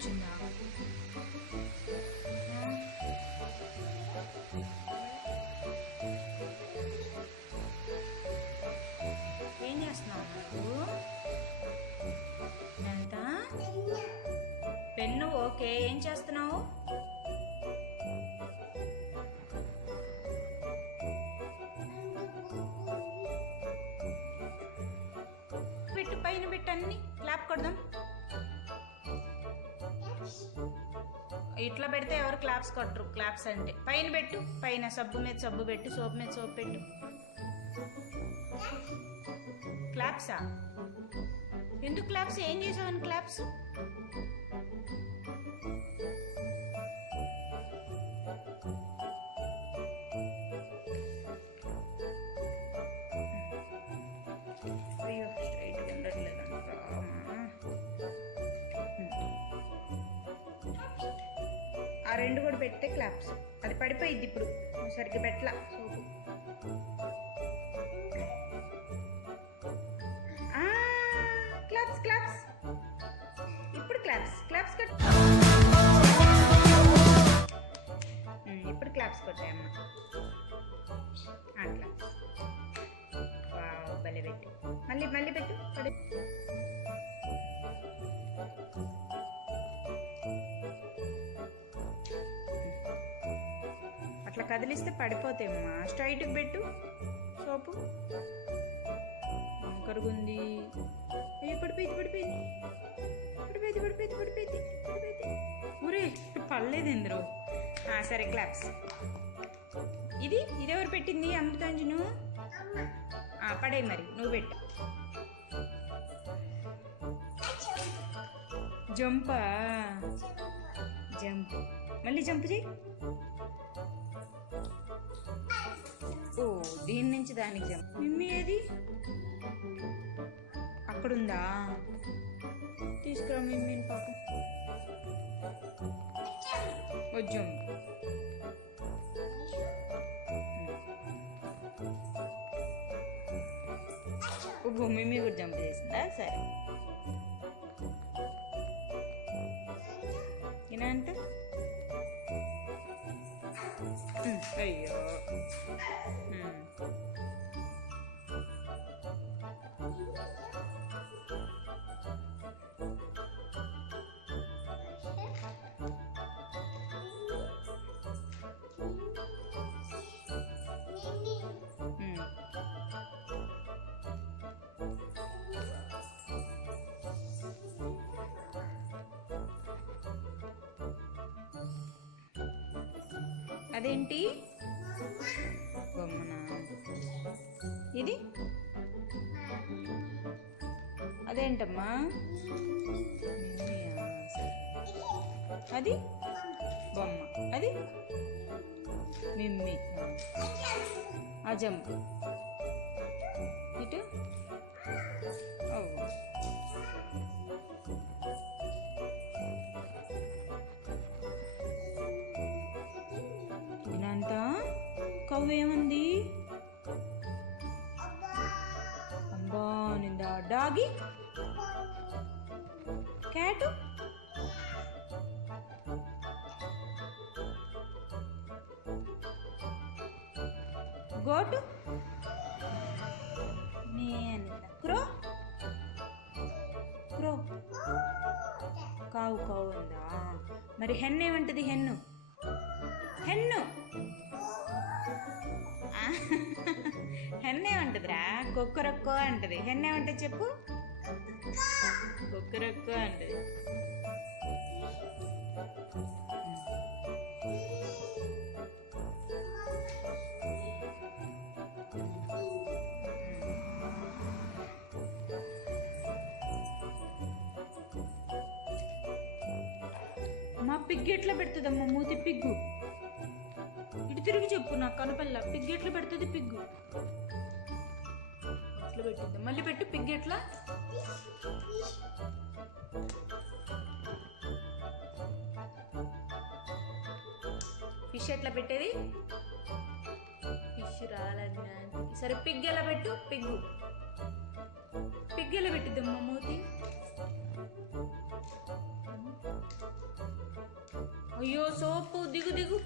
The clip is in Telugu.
వచ్చిందా? ఏం చేస్తున్నావు నువ్వు? ఎంత పెన్ను? ఓకే, ఏం చేస్తున్నావు? పెట్టు, పైన పెట్టు, అన్ని క్లాప్ కొడదాం. ఇట్లా పెడితే ఎవరు క్లాప్స్ కొట్టరు. క్లాప్స్ అంటే పైన పెట్టు, పైన సబ్బు మీద సబ్బు పెట్టు, సోప్ మీద సోప్ పెట్టు. క్లాప్సా? ఎందుకు క్లాప్స్? ఏం చేసావని క్లాప్స్? అయ్యో, స్ట్రైట్గా ఉండట్లేదంట. ఆ రెండు కూడా పెడితే క్లాప్స్. అది పడిపోయిద్ది ఇప్పుడు, సరిగ్గా పెట్టలా సోపు. క్లాప్స్ క్లాప్స్, ఇప్పుడు క్లాప్స్. క్లాప్స్ కొట్టు, ఇప్పుడు క్లాప్స్ కొట్టాయమ్మ. క్లాప్స్. వావ్, భలే పెట్టు. మళ్ళీ మళ్ళీ పెట్టు. అట్లా కదిలిస్తే పడిపోతాయమ్మా. స్ట్రైట్కి పెట్టు సోపు. కరుగుంది. అయ్యో, పడిపోయింది పడిపోయింది పడిపోయింది పడిపోయింది పడిపోయింది పడిపోయింది. ఊరే, పడలేదు ఇందులో. సరే, క్లాప్స్. ఇది ఎవరు పెట్టింది? అమృతాంజను. పడే మరి, నువ్వు పెట్టు. జంపా? జంప్. మళ్ళీ జంప్ చేయి. ఓ, దీని నుంచి దానికి జంప్. మిమ్మీ ఏది? అక్కడుందా? తీసుకురా మిమ్మీని పాపం. వచ్చాం. ఓ, మిమ్మీ కూడా జంప్ చేసిందా? సరే. gnanitha. అయ్యో, అదేంటి బొమ్మనా? ఇది అదేంటమ్మా? అది బొమ్మ, అది మిమ్మీ. ఆ జంప్ ఇటు. gnanitha, కవ్వు ఏమంది? అబ్బా నిందా. డాగి, క్యాట్, గోటు, క్రో. క్రో, కావు. కావు ఉందా? మరి హెన్ ఏమంటది? హెన్ను. హెన్ను హెన్నేమంటదిరా? కొక్కరొక్కో అంటది. హెన్నేమంటది చెప్పు? కొక్కరొక్కో అంటది. మా పిగ్గు ఎట్లా పెడుతుందమ్మా? మూతి పిగ్గు. ఇటు తిరిగి చెప్పు నాకు కనపల్ల. పిగ్గు ఎట్లా పెడుతుంది? పిగ్గు ఎట్లా పెట్టిద్దాం? మళ్ళీ పెట్టు. పిగ్గు ఎట్లా? ఫిష్ ఎట్లా పెట్టేది? ఫిష్ రాలేదు. సరే, పిగ్గు ఎలా పెట్టు? పిగ్గు. పిగ్గు ఎలా పెట్టిద్దమ్మా మూతి? అయ్యో సోపు దిగు దిగు.